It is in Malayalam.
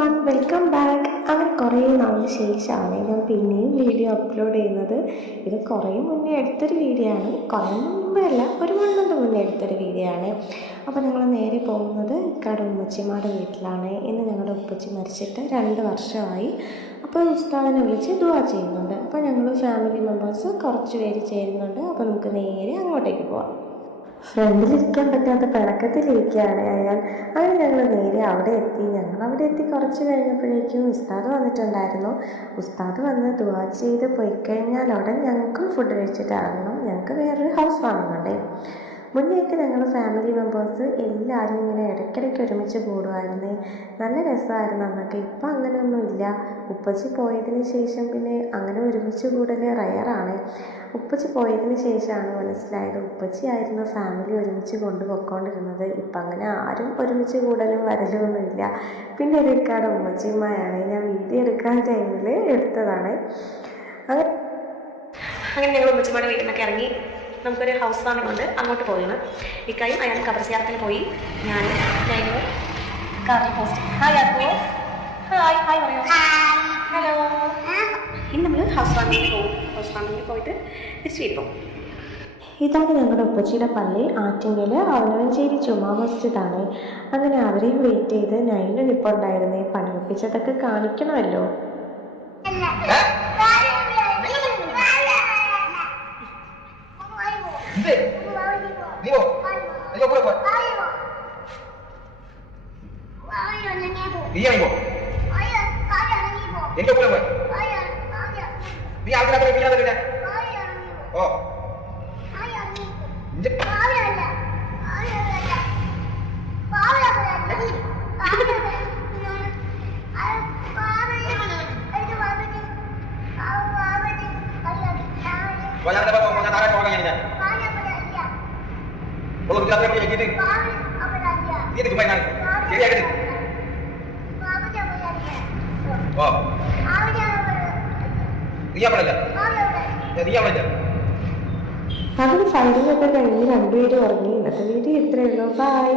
One welcome back. അങ്ങനെ കുറേ നാളിന് ശേഷമാണ് ഞാൻ പിന്നെയും വീഡിയോ അപ്ലോഡ് ചെയ്യുന്നത്. ഇത് കുറേ മുന്നേ എടുത്തൊരു വീഡിയോ ആണ്, കുറേ മുമ്പല്ല, ഒരു മണ്ണുകൊണ്ട് മുന്നേ എടുത്തൊരു വീഡിയോ ആണ്. അപ്പോൾ ഞങ്ങൾ നേരെ പോകുന്നത് ഇക്കാട് ഉമ്മച്ചിമാരുടെ വീട്ടിലാണ്. ഇന്ന് ഞങ്ങളുടെ ഉപ്പച്ചി മരിച്ചിട്ട് 2 വർഷമായി. അപ്പോൾ ഉസ്താദിനെ വിളിച്ച് ദുആ ചെയ്യുന്നുണ്ട്. അപ്പോൾ ഞങ്ങൾ ഫാമിലി മെമ്പേഴ്സ് കുറച്ച് പേര് ചേരുന്നുണ്ട്. അപ്പോൾ നമുക്ക് നേരെ അങ്ങോട്ടേക്ക് പോവാം. ഫ്രണ്ടിലിരിക്കാൻ പറ്റാത്ത പിണക്കത്തിലിരിക്കുകയാണ് അയാൾ. അങ്ങനെ ഞങ്ങൾ നേരെ അവിടെ എത്തി. ഞങ്ങളവിടെ എത്തി കുറച്ച് കഴിഞ്ഞപ്പോഴേക്കും ഉസ്താദ് വന്നിട്ടുണ്ടായിരുന്നു. ഉസ്താദ് വന്ന് ദുആ ചെയ്ത് പോയി കഴിഞ്ഞാൽ ഉടൻ ഞങ്ങൾക്കും ഫുഡ് കഴിച്ചിട്ട് ഇറങ്ങണം. ഞങ്ങൾക്ക് വേറൊരു ഹൗസ് വാമിംഗ് ഉണ്ട്. മുന്നേയൊക്കെ ഞങ്ങൾ ഫാമിലി മെമ്പേഴ്സ് എല്ലാവരും ഇങ്ങനെ ഇടയ്ക്കിടയ്ക്ക് ഒരുമിച്ച് കൂടുമായിരുന്നു. നല്ല രസമായിരുന്നു അന്നൊക്കെ. ഇപ്പം അങ്ങനെയൊന്നുമില്ല. ഉപ്പച്ചി പോയതിന് ശേഷം പിന്നെ അങ്ങനെ ഒരുമിച്ച് കൂടൽ റയറാണ്. ഉപ്പച്ചി പോയതിന് ശേഷമാണ് മനസ്സിലായത് ഉപ്പച്ചിയായിരുന്നു ഫാമിലി ഒരുമിച്ച് കൊണ്ടുപോയിക്കൊണ്ടിരുന്നത്. ഇപ്പം അങ്ങനെ ആരും ഒരുമിച്ച് കൂടലും വരലും ഒന്നുമില്ല. പിന്നെ ഒരു ഇക്കാട് ഉമ്മച്ചിയുമായാണ്. ഞാൻ വീഡിയോ എടുക്കാൻ ടൈമിൽ എടുത്തതാണ്. അങ്ങനെ ഞങ്ങൾ ഉമ്മച്ചിമാരുടെ വീട്ടിൽ നിന്നൊക്കെ ഇറങ്ങി നമുക്കൊരു ഹൗസ് വാമിംഗ് ഉണ്ട്, അങ്ങോട്ട് പോവുകയാണ്. ഇക്കായും അയാൾ ഖബർ സിയാറത്തിന് പോയി. ഞാൻ കാറിൽ പോസ്റ്റ് ഹായ് ആക്കോ, ഹായ് ഹായ് പറയോ, ഹലോ. ഇനി നമ്മൾ ഹൗസ് വാമിങ്ങിന് പോകും. ഹൗസ് വാമിങ്ങിന് പോയിട്ട് തിരിച്ചു വീട്ടിൽ പോകും. ഇതാണ് ഞങ്ങളുടെ ഉപ്പച്ചിയുടെ പള്ളി, ആറ്റിങ്ങൽ അവനവഞ്ചേരി ജുമാ മസ്ജിദാണ്. അങ്ങനെ അവരെയും വെയിറ്റ് ചെയ്ത് nine നിൽപ്പുണ്ടായിരുന്നേ. പണിയൊപ്പിച്ചതൊക്കെ കാണിക്കണമല്ലോ. Kalau kita punya gini, ini cuma ini. Jadi ada. Oh. Dia apa aja? Dia apa aja? അവർ ഫൈനലൊക്കെ കഴിഞ്ഞ് 2 പേരും ഉറങ്ങി. ഇന്നത്തെ വീഡിയോ ഇത്രയേ ഉള്ളൂ. ബൈ.